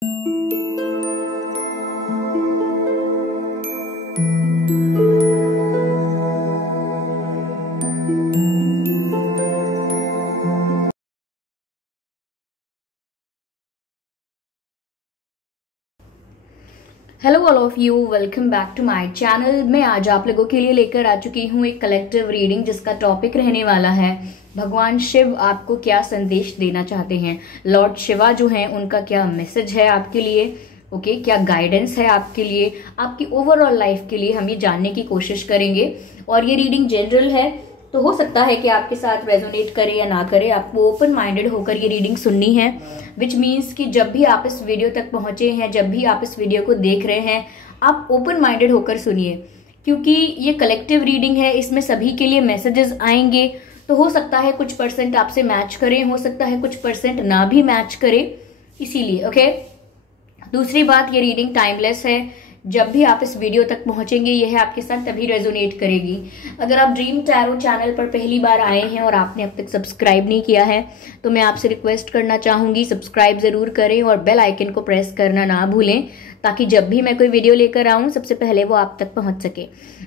Hello all of you, welcome back to my channel. मैं आज आप लोगों के लिए लेकर आ चुकी हूँ एक कलेक्टिव रीडिंग जिसका टॉपिक रहने वाला है भगवान शिव आपको क्या संदेश देना चाहते हैं। लॉर्ड शिवा जो हैं उनका क्या मैसेज है आपके लिए, ओके क्या गाइडेंस है आपके लिए, आपकी ओवरऑल लाइफ के लिए हम ये जानने की कोशिश करेंगे। और ये रीडिंग जनरल है तो हो सकता है कि आपके साथ रेजोनेट करे या ना करे, आपको ओपन माइंडेड होकर ये रीडिंग सुननी है। विच मीन्स कि जब भी आप इस वीडियो तक पहुंचे हैं, जब भी आप इस वीडियो को देख रहे हैं, आप ओपन माइंडेड होकर सुनिए, क्योंकि ये कलेक्टिव रीडिंग है, इसमें सभी के लिए मैसेजेस आएंगे। तो हो सकता है कुछ परसेंट आपसे मैच करें, हो सकता है कुछ परसेंट ना भी मैच करे, इसीलिए ओके। दूसरी बात, ये रीडिंग टाइमलेस है। जब भी आप इस वीडियो तक पहुंचेंगे यह आपके साथ तभी रेजोनेट करेगी। अगर आप ड्रीम टैरो चैनल पर पहली बार आए हैं और आपने अब तक सब्सक्राइब नहीं किया है तो मैं आपसे रिक्वेस्ट करना चाहूंगी, सब्सक्राइब जरूर करें और बेल आइकन को प्रेस करना ना भूलें, ताकि जब भी मैं कोई वीडियो लेकर आऊं सबसे पहले वो आप तक पहुंच सके।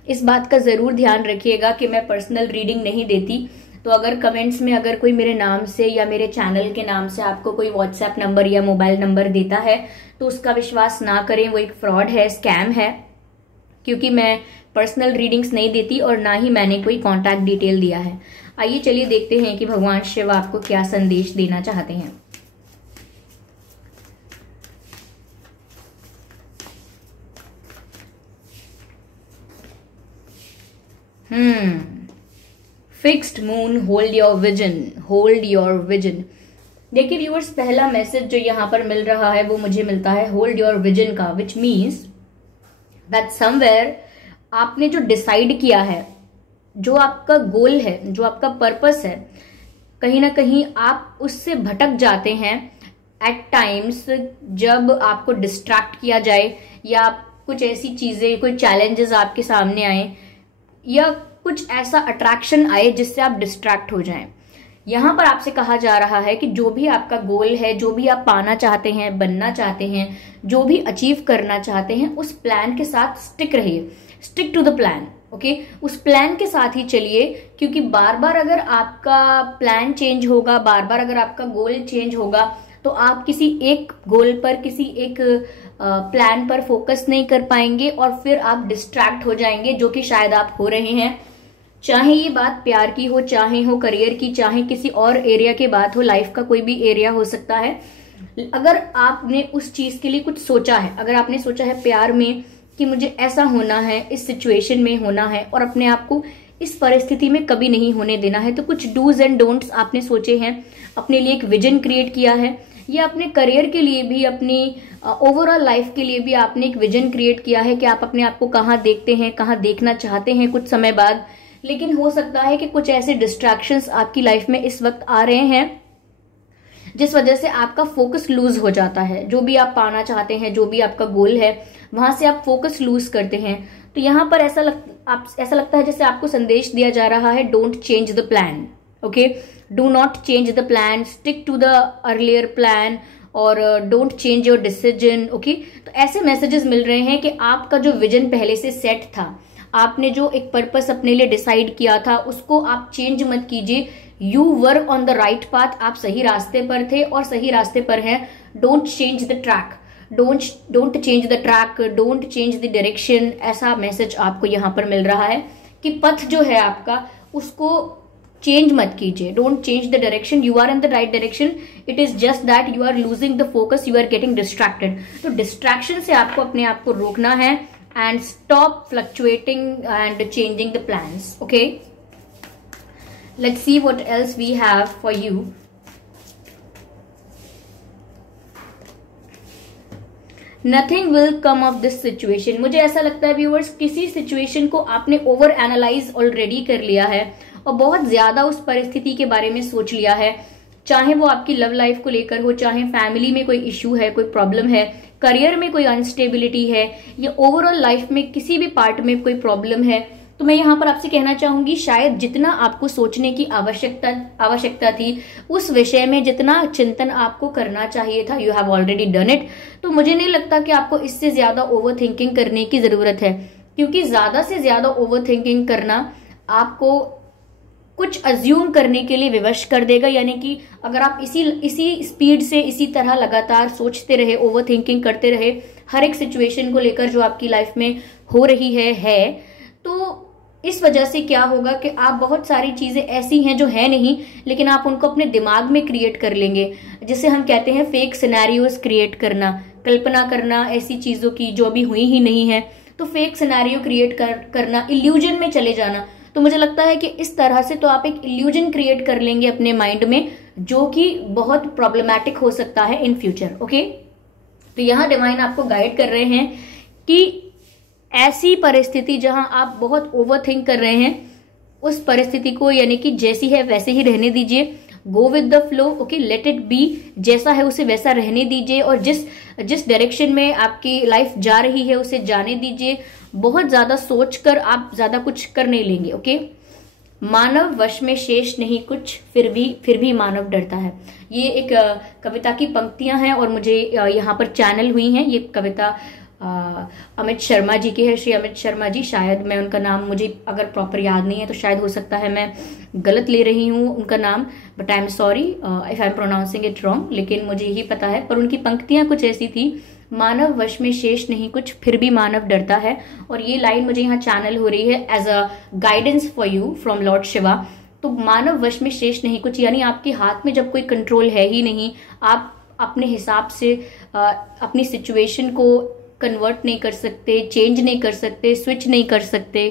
इस बात का जरूर ध्यान रखिएगा कि मैं पर्सनल रीडिंग नहीं देती, तो अगर कमेंट्स में अगर कोई मेरे नाम से या मेरे चैनल के नाम से आपको कोई व्हाट्सएप नंबर या मोबाइल नंबर देता है तो उसका विश्वास ना करें, वो एक फ्रॉड है, स्कैम है, क्योंकि मैं पर्सनल रीडिंग्स नहीं देती और ना ही मैंने कोई कॉन्टैक्ट डिटेल दिया है। आइए चलिए देखते हैं कि भगवान शिव आपको क्या संदेश देना चाहते हैं। Fixed moon, hold your vision, hold your vision. देखिए व्यूअर्स, पहला मैसेज जो यहां पर मिल रहा है वो मुझे मिलता है होल्ड योर विजन का, विच मीन्स दैट समवेयर आपने जो डिसाइड किया है, जो आपका गोल है, जो आपका पर्पस है, कहीं ना कहीं आप उससे भटक जाते हैं एट टाइम्स, जब आपको डिस्ट्रैक्ट किया जाए या कुछ ऐसी चीजें, कोई चैलेंजेस आपके सामने आए या कुछ ऐसा अट्रैक्शन आए जिससे आप डिस्ट्रैक्ट हो जाएं। यहां पर आपसे कहा जा रहा है कि जो भी आपका गोल है, जो भी आप पाना चाहते हैं, बनना चाहते हैं, जो भी अचीव करना चाहते हैं, उस प्लान के साथ स्टिक रहिए, stick to the plan, okay. उस प्लान के साथ ही चलिए, क्योंकि बार बार अगर आपका प्लान चेंज होगा, बार बार अगर आपका गोल चेंज होगा तो आप किसी एक गोल पर, किसी एक प्लान पर फोकस नहीं कर पाएंगे और फिर आप डिस्ट्रैक्ट हो जाएंगे, जो कि शायद आप हो रहे हैं। चाहे ये बात प्यार की हो, चाहे हो करियर की, चाहे किसी और एरिया की बात हो, लाइफ का कोई भी एरिया हो सकता है। अगर आपने उस चीज के लिए कुछ सोचा है, अगर आपने सोचा है प्यार में कि मुझे ऐसा होना है, इस सिचुएशन में होना है और अपने आप को इस परिस्थिति में कभी नहीं होने देना है, तो कुछ डूज एंड डोंट्स आपने सोचे हैं, अपने लिए एक विजन क्रिएट किया है, या अपने करियर के लिए भी, अपनी ओवरऑल लाइफ के लिए भी आपने एक विजन क्रिएट किया है कि आप अपने आप को कहाँ देखते हैं, कहाँ देखना चाहते हैं कुछ समय बाद। लेकिन हो सकता है कि कुछ ऐसे डिस्ट्रैक्शंस आपकी लाइफ में इस वक्त आ रहे हैं जिस वजह से आपका फोकस लूज हो जाता है। जो भी आप पाना चाहते हैं, जो भी आपका गोल है, वहां से आप फोकस लूज करते हैं। तो यहां पर ऐसा लगता है जैसे आपको संदेश दिया जा रहा है, don't change the plan, okay, do not change the plan, stick to the earlier plan और don't change your decision, okay. तो ऐसे मैसेजेस मिल रहे हैं कि आपका जो विजन पहले से सेट था, आपने जो एक पर्पस अपने लिए डिसाइड किया था, उसको आप चेंज मत कीजिए। You were on the right path, आप सही रास्ते पर थे और सही रास्ते पर हैं। Don't change the track, don't change the track, don't change the direction. ऐसा मैसेज आपको यहाँ पर मिल रहा है कि पथ जो है आपका उसको चेंज मत कीजिए। Don't change the direction, you are in the right direction, it is just that you are losing the focus, you are getting distracted. तो डिस्ट्रैक्शन से आपको अपने आप को रोकना है and stop fluctuating and changing the plans, okay? Let's see what else we have for you. Nothing will come of this situation. मुझे ऐसा लगता है व्यूअर्स, किसी सिचुएशन को आपने ओवर एनालाइज ऑलरेडी कर लिया है और बहुत ज्यादा उस परिस्थिति के बारे में सोच लिया है, चाहे वो आपकी लव लाइफ को लेकर हो, चाहे फैमिली में कोई इश्यू है, कोई प्रॉब्लम है, करियर में कोई अनस्टेबिलिटी है, या ओवरऑल लाइफ में किसी भी पार्ट में कोई प्रॉब्लम है, तो मैं यहाँ पर आपसे कहना चाहूंगी, शायद जितना आपको सोचने की आवश्यकता थी उस विषय में, जितना चिंतन आपको करना चाहिए था, you have already done it. तो मुझे नहीं लगता कि आपको इससे ज्यादा ओवर थिंकिंग करने की जरूरत है, क्योंकि ज्यादा से ज्यादा ओवर थिंकिंग करना आपको कुछ अज्यूम करने के लिए विवश कर देगा। यानी कि अगर आप इसी स्पीड से, इसी तरह लगातार सोचते रहे, ओवर थिंकिंग करते रहे हर एक सिचुएशन को लेकर जो आपकी लाइफ में हो रही है, तो इस वजह से क्या होगा कि आप बहुत सारी चीजें ऐसी हैं जो है नहीं, लेकिन आप उनको अपने दिमाग में क्रिएट कर लेंगे, जिसे हम कहते हैं फेक सिनेरियोस क्रिएट करना, कल्पना करना ऐसी चीजों की जो अभी हुई ही नहीं है। तो फेक सिनेरियो क्रिएट करना, इल्यूजन में चले जाना। तो मुझे लगता है कि इस तरह से तो आप एक इल्यूजन क्रिएट कर लेंगे अपने माइंड में, जो कि बहुत प्रॉब्लमैटिक हो सकता है इन फ्यूचर। ओके, तो यहाँ डिवाइन आपको गाइड कर रहे हैं कि ऐसी परिस्थिति जहां आप बहुत ओवर थिंक कर रहे हैं, उस परिस्थिति को यानी कि जैसी है वैसे ही रहने दीजिए। Go with the flow, okay, late it B, जैसा है उसे वैसा रहने दीजिए, और जिस डायरेक्शन में आपकी लाइफ जा रही है उसे जाने दीजिए। बहुत ज्यादा सोचकर आप ज्यादा कुछ कर नहीं लेंगे। ओके, मानव वश में शेष नहीं कुछ, फिर भी मानव डरता है। ये एक कविता की पंक्तियां हैं और मुझे यहाँ पर चैनल हुई हैं। ये कविता अमित शर्मा जी की है, श्री अमित शर्मा जी। शायद मैं उनका नाम, मुझे अगर प्रॉपर याद नहीं है तो शायद हो सकता है मैं गलत ले रही हूँ उनका नाम, but I am sorry if I am pronouncing it wrong, लेकिन मुझे ही पता है। पर उनकी पंक्तियां कुछ ऐसी थी, मानव वश में शेष नहीं कुछ, फिर भी मानव डरता है। और ये लाइन मुझे यहाँ चैनल हो रही है as a guidance for you from Lord Shiva. तो मानव वश में शेष नहीं कुछ, यानी आपके हाथ में जब कोई कंट्रोल है ही नहीं, आप अपने हिसाब से अपनी सिचुएशन को कन्वर्ट नहीं कर सकते, चेंज नहीं कर सकते, स्विच नहीं कर सकते,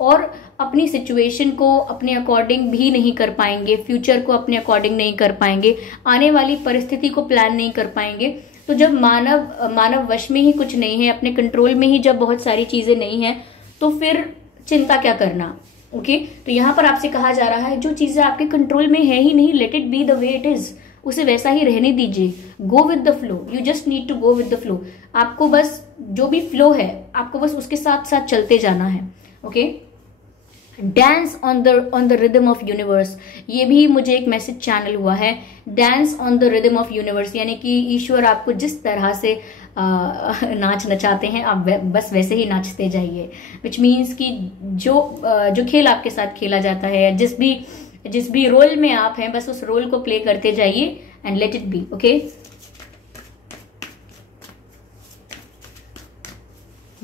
और अपनी सिचुएशन को अपने अकॉर्डिंग भी नहीं कर पाएंगे, फ्यूचर को अपने अकॉर्डिंग नहीं कर पाएंगे, आने वाली परिस्थिति को प्लान नहीं कर पाएंगे। तो जब मानव वश में ही कुछ नहीं है, अपने कंट्रोल में ही जब बहुत सारी चीजें नहीं है, तो फिर चिंता क्या करना। ओके, तो यहाँ पर आपसे कहा जा रहा है जो चीजें आपके कंट्रोल में है ही नहीं, let it be the way it is, उसे वैसा ही रहने दीजिए। Go with the flow, you just need to go with the flow. आपको बस जो भी फ्लो है, आपको बस उसके साथ साथ चलते जाना है। Okay, dance on the rhythm of universe, ये भी मुझे एक मैसेज चैनल हुआ है। Dance on the rhythm of universe, यानी कि ईश्वर आपको जिस तरह से नाच नचाते हैं, आप बस वैसे ही नाचते जाइए। विच मीन्स कि जो खेल आपके साथ खेला जाता है, जिस भी रोल में आप हैं, बस उस रोल को प्ले करते जाइए and let it be. Okay,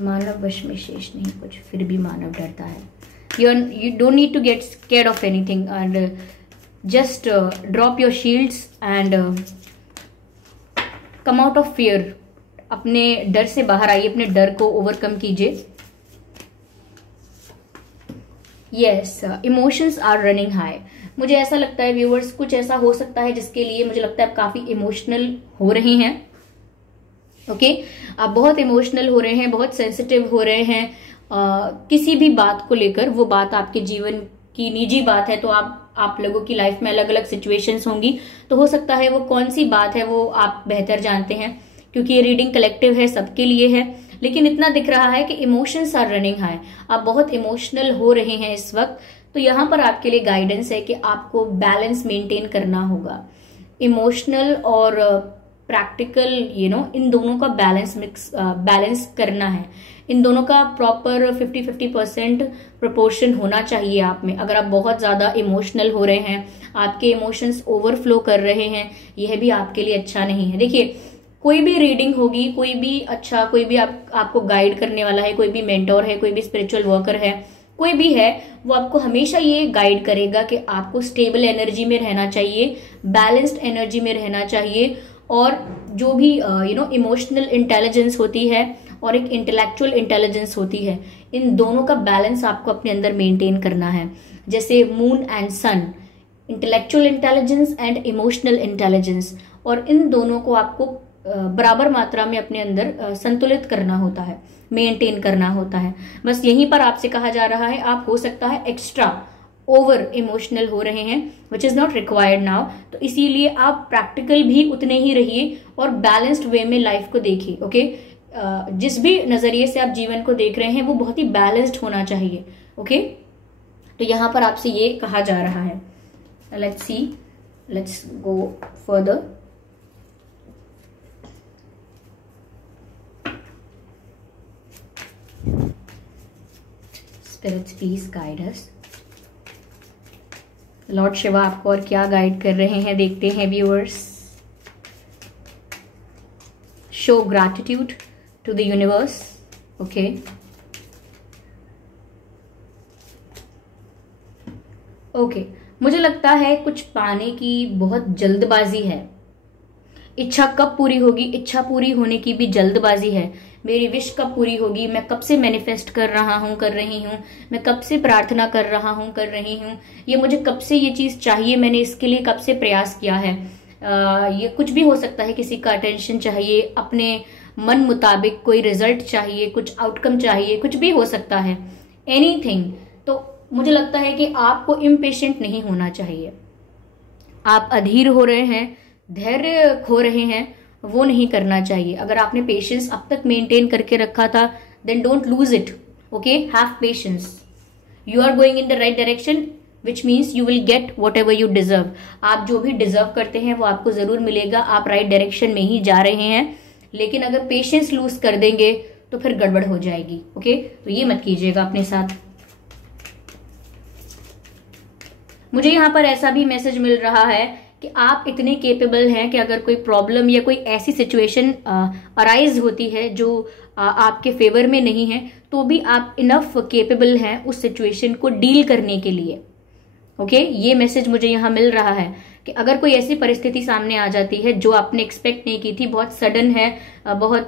मानव वश में शेष नहीं कुछ, फिर भी मानव डरता है। You don't need to get scared of anything and just drop your shields and come out of fear. अपने डर से बाहर आइए, अपने डर को ओवरकम कीजिए। Yes, emotions are running high. मुझे ऐसा लगता है व्यूअर्स, कुछ ऐसा हो सकता है जिसके लिए मुझे लगता है आप काफी इमोशनल हो रहे हैं। ओके, आप बहुत इमोशनल हो रहे हैं, बहुत सेंसिटिव हो रहे हैं किसी भी बात को लेकर। वो बात आपके जीवन की निजी बात है, तो आप लोगों की लाइफ में अलग अलग सिचुएशंस होंगी, तो हो सकता है वो कौन सी बात है वो आप बेहतर जानते हैं, क्योंकि ये रीडिंग कलेक्टिव है, सबके लिए है। लेकिन इतना दिख रहा है कि इमोशंस आर रनिंग हाई, आप बहुत इमोशनल हो रहे हैं इस वक्त। तो यहाँ पर आपके लिए गाइडेंस है कि आपको बैलेंस मेंटेन करना होगा। इमोशनल और प्रैक्टिकल इन दोनों का बैलेंस करना है। इन दोनों का प्रॉपर 50-50% प्रोपोर्शन होना चाहिए आप में। अगर आप बहुत ज्यादा इमोशनल हो रहे हैं, आपके इमोशंस ओवरफ्लो कर रहे हैं, यह भी आपके लिए अच्छा नहीं है। देखिए, कोई भी रीडिंग होगी, कोई भी आपको गाइड करने वाला है, कोई भी मेंटोर है, कोई भी स्पिरिचुअल वर्कर है, कोई भी है, वो आपको हमेशा ये गाइड करेगा कि आपको स्टेबल एनर्जी में रहना चाहिए, बैलेंस्ड एनर्जी में रहना चाहिए, और जो भी इमोशनल इंटेलिजेंस होती है और एक इंटेलेक्चुअल इंटेलिजेंस होती है, इन दोनों का बैलेंस आपको अपने अंदर मेंटेन करना है। जैसे moon and sun, intellectual intelligence and emotional intelligence, और इन दोनों को आपको बराबर मात्रा में अपने अंदर संतुलित करना होता है, मेंटेन करना होता है। बस यहीं पर आपसे कहा जा रहा है, आप हो सकता है एक्स्ट्रा ओवर इमोशनल हो रहे हैं, which is not required now. तो इसीलिए आप प्रैक्टिकल भी उतने ही रहिए और बैलेंस्ड वे में लाइफ को देखिए। ओके, जिस भी नजरिए से आप जीवन को देख रहे हैं वो बहुत ही बैलेंस्ड होना चाहिए। ओके, तो यहाँ पर आपसे ये कहा जा रहा है. Let's see, let's go further. Spirits please guide us. Lord Shiva आपको और क्या गाइड कर रहे हैं देखते हैं viewers. Show gratitude to the universe. Okay, okay, मुझे लगता है कुछ पाने की बहुत जल्दबाजी है. इच्छा कब पूरी होगी, इच्छा पूरी होने की भी जल्दबाजी है. मेरी विश कब पूरी होगी, मैं कब से मैनिफेस्ट कर रहा हूँ, कर रही हूँ, मैं कब से प्रार्थना कर रहा हूँ, कर रही हूँ, ये मुझे कब से ये चीज चाहिए, मैंने इसके लिए कब से प्रयास किया है. ये कुछ भी हो सकता है. किसी का अटेंशन चाहिए, अपने मन मुताबिक कोई रिजल्ट चाहिए, कुछ आउटकम चाहिए, कुछ भी हो सकता है, एनीथिंग. तो मुझे लगता है कि आपको इम्पेशेंट नहीं होना चाहिए. आप अधीर हो रहे हैं, धैर्य खो रहे हैं, वो नहीं करना चाहिए. अगर आपने पेशेंस अब तक मेंटेन करके रखा था, then don't lose it. Okay, have patience. You are going in the right direction, which means you will get whatever you deserve. आप जो भी डिजर्व करते हैं वो आपको जरूर मिलेगा. आप राइट डायरेक्शन में ही जा रहे हैं. लेकिन अगर पेशेंस लूज कर देंगे तो फिर गड़बड़ हो जाएगी. ओके, तो ये मत कीजिएगा अपने साथ. मुझे यहाँ पर ऐसा भी मैसेज मिल रहा है कि आप इतने केपेबल हैं कि अगर कोई प्रॉब्लम या कोई ऐसी सिचुएशन अराइज होती है जो आपके फेवर में नहीं है, तो भी आप इनफ केपेबल हैं उस सिचुएशन को डील करने के लिए. ओके, ये मैसेज मुझे यहाँ मिल रहा है कि अगर कोई ऐसी परिस्थिति सामने आ जाती है जो आपने एक्सपेक्ट नहीं की थी, बहुत सडन है, बहुत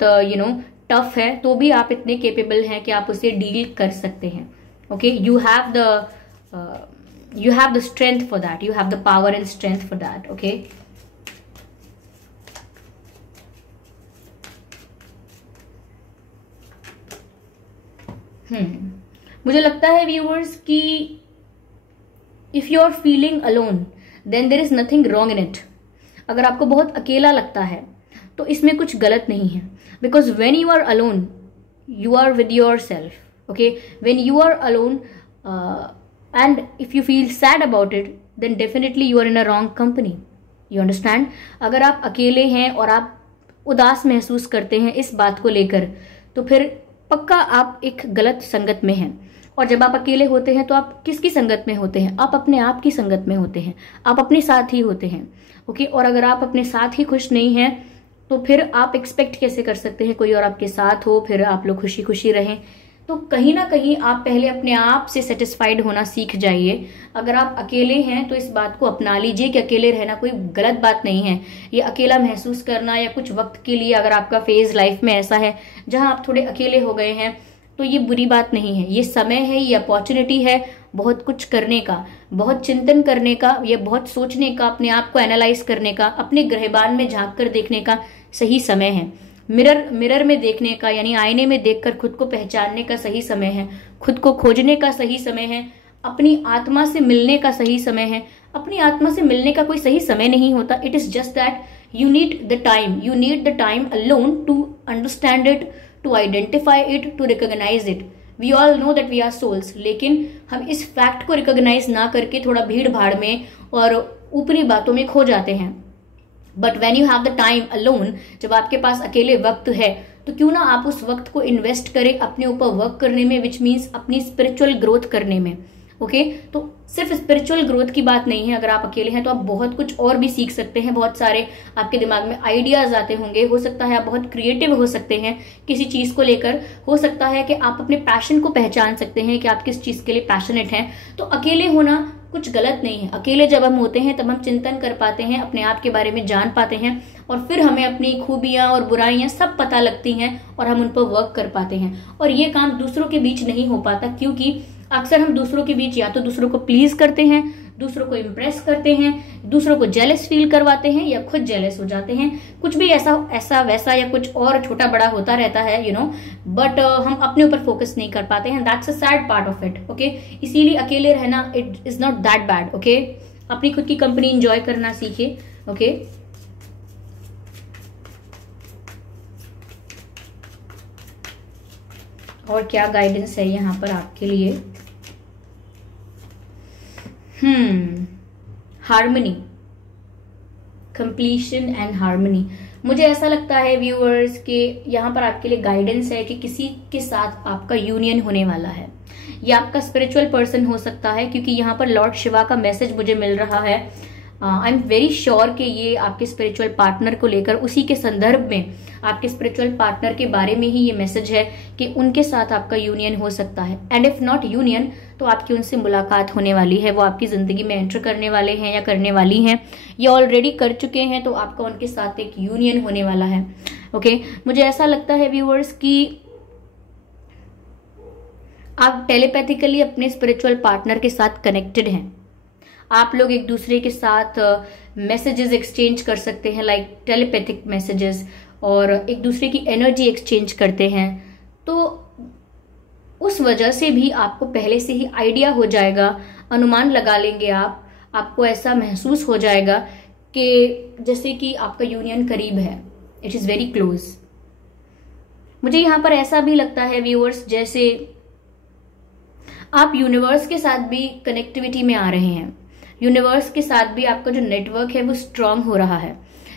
टफ है, तो भी आप इतने केपेबल हैं कि आप उसे डील कर सकते हैं. Okay, you have the strength for that. You have the power and strength for that. Okay, मुझे लगता है व्यूअर्स कि if you are feeling alone then there is nothing wrong in it. अगर आपको बहुत अकेला लगता है तो इसमें कुछ गलत नहीं है. Because when you are alone you are with yourself. Okay, when you are alone and if you feel sad about it, then definitely you are in a wrong company. You understand? अगर आप अकेले हैं और आप उदास महसूस करते हैं इस बात को लेकर, तो फिर पक्का आप एक गलत संगत में हैं. और जब आप अकेले होते हैं तो आप किसकी संगत में होते हैं? आप अपने आप की संगत में होते हैं. आप अपने साथ ही होते हैं. ओके, और अगर आप अपने साथ ही खुश नहीं हैं तो फिर आप एक्सपेक्ट कैसे कर सकते हैं कोई और आपके साथ हो, फिर आप लोग खुशी खुशी रहें. तो कहीं ना कहीं आप पहले अपने आप से सेटिस्फाइड होना सीख जाइए. अगर आप अकेले हैं तो इस बात को अपना लीजिए कि अकेले रहना कोई गलत बात नहीं है. ये अकेला महसूस करना या कुछ वक्त के लिए अगर आपका फेज लाइफ में ऐसा है जहां आप थोड़े अकेले हो गए हैं, तो ये बुरी बात नहीं है. ये समय है, ये अपॉर्चुनिटी है बहुत कुछ करने का, बहुत चिंतन करने का, या बहुत सोचने का, अपने आप को एनालाइज करने का, अपने गृहबान में झांक कर देखने का सही समय है. मिरर में देखने का, यानी आईने में देखकर खुद को पहचानने का सही समय है. खुद को खोजने का सही समय है. अपनी आत्मा से मिलने का सही समय है. अपनी आत्मा से मिलने का कोई सही समय नहीं होता. It is just that you need the time alone to understand it, to identify it, to recognise it. We all know that we are souls, लेकिन हम इस फैक्ट को रिकॉग्नाइज ना करके थोड़ा भीड़ भाड़ में और ऊपरी बातों में खो जाते हैं. But when you have the time alone, जब आपके पास अकेले वक्त है, तो क्यों ना आप उस वक्त को इन्वेस्ट करें अपने ऊपर वर्क करने में, विच मीन्स अपनी स्पिरिचुअल ग्रोथ करने में. ओके, तो सिर्फ स्पिरिचुअल ग्रोथ की बात नहीं है. अगर आप अकेले हैं तो आप बहुत कुछ और भी सीख सकते हैं. बहुत सारे आपके दिमाग में आइडियाज आते होंगे. हो सकता है आप बहुत क्रिएटिव हो सकते हैं किसी चीज को लेकर. हो सकता है कि आप अपने पैशन को पहचान सकते हैं कि आप किस चीज के लिए पैशनेट हैं. तो अकेले होना कुछ गलत नहीं है. अकेले जब हम होते हैं तब हम चिंतन कर पाते हैं, अपने आप के बारे में जान पाते हैं, और फिर हमें अपनी खूबियां और बुराइयां सब पता लगती हैं और हम उन पर वर्क कर पाते हैं. और ये काम दूसरों के बीच नहीं हो पाता, क्योंकि अक्सर हम दूसरों के बीच या तो दूसरों को प्लीज करते हैं, दूसरों को इम्प्रेस करते हैं, दूसरों को जेलस फील करवाते हैं, या खुद जेलस हो जाते हैं. कुछ भी ऐसा वैसा या कुछ और छोटा बड़ा होता रहता है, बट हम अपने ऊपर फोकस नहीं कर पाते हैं. That's a sad part of it. Okay, इसीलिए अकेले रहना it is not that bad. Okay, अपनी खुद की कंपनी इंजॉय करना सीखिए. ओके, और क्या गाइडेंस है यहाँ पर आपके लिए? Harmony, completion and harmony. मुझे ऐसा लगता है व्यूअर्स कि यहाँ पर आपके लिए गाइडेंस है कि किसी के साथ आपका यूनियन होने वाला है। ये आपका स्पिरिचुअल पर्सन हो सकता है, क्योंकि यहाँ पर लॉर्ड शिवा का मैसेज मुझे मिल रहा है। आई एम वेरी श्योर कि ये आपके स्पिरिचुअल पार्टनर को लेकर, उसी के संदर्भ में आपके स्पिरिचुअल पार्टनर के बारे में ही ये मैसेज है कि उनके साथ आपका यूनियन हो सकता है। एंड इफ नॉट यूनियन, तो आपकी उनसे मुलाकात होने वाली है, वो आपकी जिंदगी में एंटर करने वाले हैं या करने वाली हैं, ये ऑलरेडी कर चुके हैं, तो आपका उनके साथ एक यूनियन होने वाला है। ओके, मुझे ऐसा लगता है व्यूअर्स कि आप टेलीपैथिकली अपने स्पिरिचुअल पार्टनर के साथ कनेक्टेड हैं। आप लोग एक दूसरे के साथ मैसेजेस एक्सचेंज कर सकते हैं, लाइक टेलीपैथिक मैसेजेस, और एक दूसरे की एनर्जी एक्सचेंज करते हैं। तो उस वजह से भी आपको पहले से ही आइडिया हो जाएगा, अनुमान लगा लेंगे आपको ऐसा महसूस हो जाएगा कि जैसे कि आपका यूनियन करीब है, इट इज़ वेरी क्लोज। मुझे यहाँ पर ऐसा भी लगता है व्यूअर्स, जैसे आप यूनिवर्स के साथ भी कनेक्टिविटी में आ रहे हैं। यूनिवर्स के साथ भी आपका जो नेटवर्क है वो स्ट्रांग हो रहा है।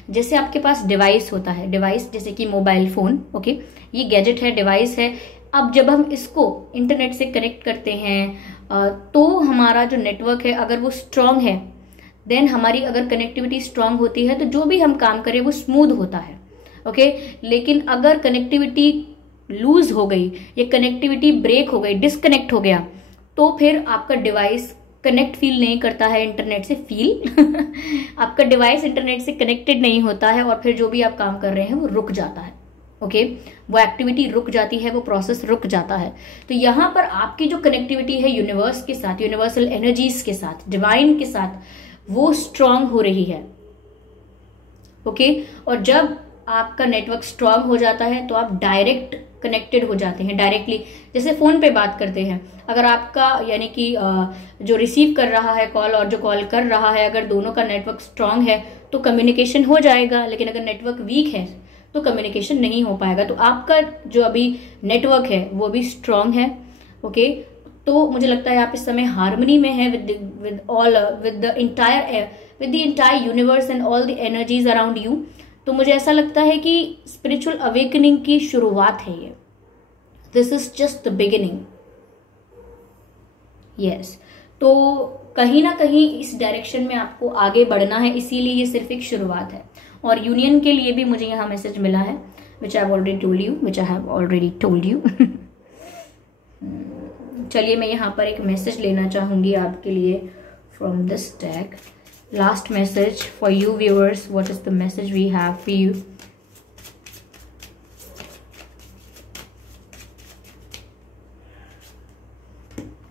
जैसे आपके पास डिवाइस होता है, डिवाइस जैसे कि मोबाइल फोन, ओके, ये गैजेट है, डिवाइस है। अब जब हम इसको इंटरनेट से कनेक्ट करते हैं तो हमारा जो नेटवर्क है अगर वो स्ट्रांग है, देन हमारी अगर कनेक्टिविटी स्ट्रांग होती है तो जो भी हम काम करें वो स्मूथ होता है। ओके, लेकिन अगर कनेक्टिविटी लूज हो गई, ये कनेक्टिविटी ब्रेक हो गई, डिस्कनेक्ट हो गया, तो फिर आपका डिवाइस कनेक्ट फील नहीं करता है इंटरनेट से, आपका डिवाइस इंटरनेट से कनेक्टेड नहीं होता है, और फिर जो भी आप काम कर रहे हैं वो रुक जाता है। ओके, वो एक्टिविटी रुक जाती है, वो प्रोसेस रुक जाता है। तो यहाँ पर आपकी जो कनेक्टिविटी है यूनिवर्स के साथ, यूनिवर्सल एनर्जीज के साथ, डिवाइन के साथ, वो स्ट्रांग हो रही है। ओके, और जब आपका नेटवर्क स्ट्रांग हो जाता है तो आप डायरेक्ट कनेक्टेड हो जाते हैं, डायरेक्टली, जैसे फोन पे बात करते हैं। अगर आपका यानी कि जो रिसीव कर रहा है कॉल और जो कॉल कर रहा है, अगर दोनों का नेटवर्क स्ट्रांग है तो कम्युनिकेशन हो जाएगा, लेकिन अगर नेटवर्क वीक है तो कम्युनिकेशन नहीं हो पाएगा। तो आपका जो अभी नेटवर्क है वो भी स्ट्रांग है। ओके, तो मुझे लगता है आप इस समय हार्मनी में है with the entire universe and all the energies around you. तो मुझे ऐसा लगता है कि स्पिरिचुअल अवेकनिंग की शुरुआत है ये, this is just the beginning. Yes, तो कहीं ना कहीं इस डायरेक्शन में आपको आगे बढ़ना है, इसीलिए ये सिर्फ एक शुरुआत है। और यूनियन के लिए भी मुझे यहाँ मैसेज मिला है, which I have already told you. चलिए, मैं यहाँ पर एक मैसेज लेना चाहूंगी आपके लिए from this deck. Last message for you viewers, what is the message we have for you?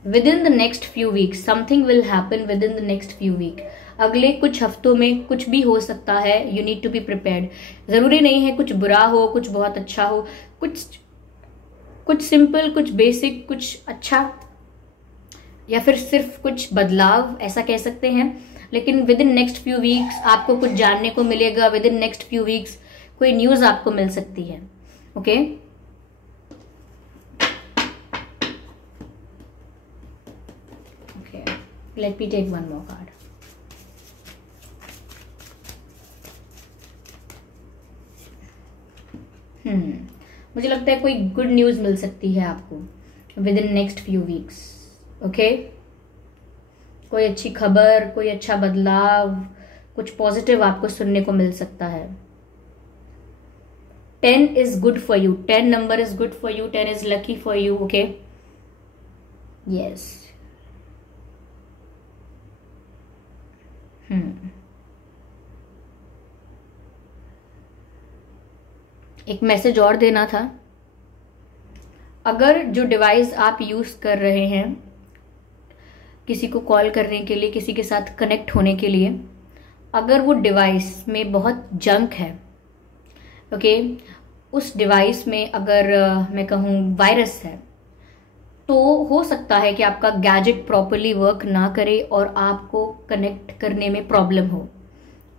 Within the next few weeks, something will happen within the next few weeks. अगले कुछ हफ्तों में कुछ भी हो सकता है, you need to be prepared. जरूरी नहीं है कुछ बुरा हो, कुछ बहुत अच्छा हो, कुछ सिंपल, कुछ बेसिक, कुछ अच्छा, या फिर सिर्फ कुछ बदलाव, ऐसा कह सकते हैं। लेकिन within next few weeks आपको कुछ जानने को मिलेगा, within next few weeks कोई न्यूज आपको मिल सकती है। Okay, let me take one more card. मुझे लगता है कोई गुड न्यूज मिल सकती है आपको with in next few weeks. Okay, कोई अच्छी खबर, कोई अच्छा बदलाव, कुछ पॉजिटिव आपको सुनने को मिल सकता है। 10 is good for you, 10 number is good for you, 10 is lucky for you. Okay, yes, एक मैसेज और देना था। अगर जो डिवाइस आप यूज कर रहे हैं किसी को कॉल करने के लिए, किसी के साथ कनेक्ट होने के लिए, अगर वो डिवाइस में बहुत जंक है, ओके, उस डिवाइस में अगर मैं कहूँ वायरस है, तो हो सकता है कि आपका गैजेट प्रॉपरली वर्क ना करे और आपको कनेक्ट करने में प्रॉब्लम हो।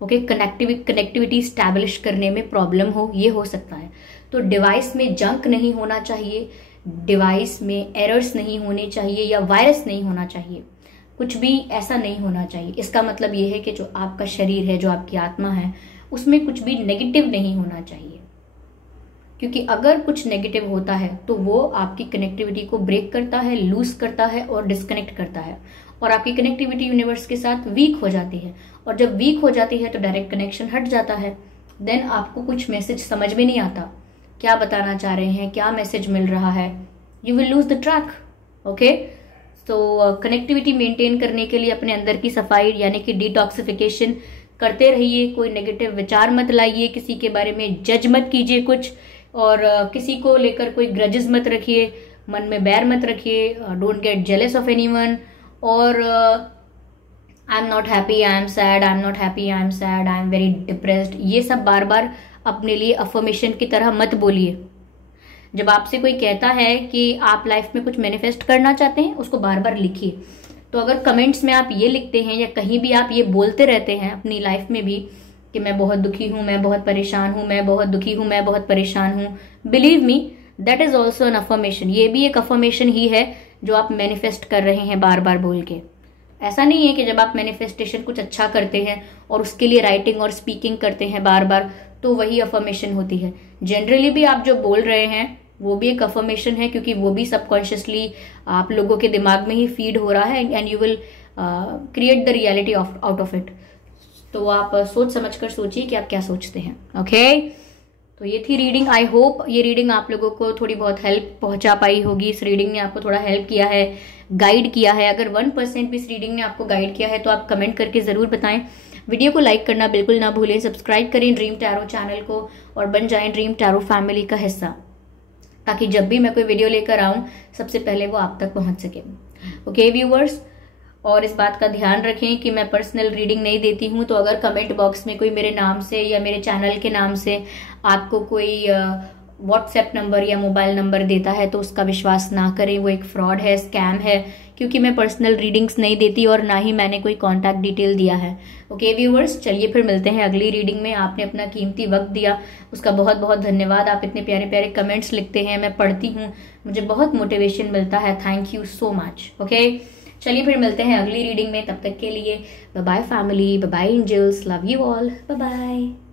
ओके, कनेक्टिविटी स्टैब्लिश करने में प्रॉब्लम हो, ये हो सकता है। तो डिवाइस में जंक नहीं होना चाहिए, डिवाइस में एरर्स नहीं होने चाहिए या वायरस नहीं होना चाहिए। कुछ भी ऐसा नहीं होना चाहिए। इसका मतलब ये है कि जो आपका शरीर है, जो आपकी आत्मा है, उसमें कुछ भी नेगेटिव नहीं होना चाहिए, क्योंकि अगर कुछ नेगेटिव होता है तो वो आपकी कनेक्टिविटी को ब्रेक करता है, लूज करता है और डिस्कनेक्ट करता है, और आपकी कनेक्टिविटी यूनिवर्स के साथ वीक हो जाती है। और जब वीक हो जाती है तो डायरेक्ट कनेक्शन हट जाता है। देन आपको कुछ मैसेज समझ में नहीं आता, क्या बताना चाह रहे हैं, क्या मैसेज मिल रहा है, you will lose the track. Okay, तो कनेक्टिविटी मेंटेन करने के लिए अपने अंदर की सफाई यानी कि डिटॉक्सिफिकेशन करते रहिए। कोई नेगेटिव विचार मत लाइए, किसी के बारे में जज मत कीजिए कुछ, और किसी को लेकर कोई ग्रजेस मत रखिए, मन में बैर मत रखिए। Don't get jealous of anyone, और I am not happy, I am sad, I am not happy, I am sad, I am very depressed, ये सब बार बार अपने लिए अफर्मेशन की तरह मत बोलिए। जब आपसे कोई कहता है कि आप लाइफ में कुछ मैनिफेस्ट करना चाहते हैं, उसको बार बार लिखिए। तो अगर कमेंट्स में आप ये लिखते हैं या कहीं भी आप ये बोलते रहते हैं अपनी लाइफ में भी कि मैं बहुत दुखी हूं, मैं बहुत परेशान हूं, मैं बहुत दुखी हूं, मैं बहुत परेशान हूं, believe me that is also an affirmation. ये भी एक अफर्मेशन ही है जो आप मैनिफेस्ट कर रहे हैं बार बार बोल के। ऐसा नहीं है कि जब आप मैनिफेस्टेशन कुछ अच्छा करते हैं और उसके लिए राइटिंग और स्पीकिंग करते हैं बार बार तो वही अफर्मेशन होती है। जनरली भी आप जो बोल रहे हैं वो भी एक अफर्मेशन है, क्योंकि वो भी सबकॉन्शियसली आप लोगों के दिमाग में ही फीड हो रहा है, and you will create the reality out of it. तो आप सोच समझकर सोचिए कि आप क्या सोचते हैं। ओके, तो ये थी रीडिंग। आई होप ये रीडिंग आप लोगों को थोड़ी बहुत हेल्प पहुंचा पाई होगी। इस रीडिंग ने आपको थोड़ा हेल्प किया है, गाइड किया है। अगर 1% भी इस रीडिंग ने आपको गाइड किया है तो आप कमेंट करके जरूर बताएं। वीडियो को लाइक करना बिल्कुल ना भूलें। सब्सक्राइब करें ड्रीम टैरो चैनल को और बन जाएं ड्रीम टैरो फैमिली का हिस्सा, ताकि जब भी मैं कोई वीडियो लेकर आऊं सबसे पहले वो आप तक पहुंच सके। ओके व्यूवर्स, और इस बात का ध्यान रखें कि मैं पर्सनल रीडिंग नहीं देती हूं। तो अगर कमेंट बॉक्स में कोई मेरे नाम से या मेरे चैनल के नाम से आपको कोई व्हाट्सएप नंबर या मोबाइल नंबर देता है तो उसका विश्वास ना करें, वो एक फ्रॉड है, स्कैम है, क्योंकि मैं पर्सनल रीडिंग्स नहीं देती और ना ही मैंने कोई कॉन्टैक्ट डिटेल दिया है। ओके व्यूवर्स, चलिए फिर मिलते हैं अगली रीडिंग में। आपने अपना कीमती वक्त दिया, उसका बहुत बहुत धन्यवाद। आप इतने प्यारे प्यारे कमेंट्स लिखते हैं, मैं पढ़ती हूँ, मुझे बहुत मोटिवेशन मिलता है। Thank you so much. Okay, चलिए फिर मिलते हैं अगली रीडिंग में। तब तक के लिए bye bye family, bye bye angels, love you all, bye bye.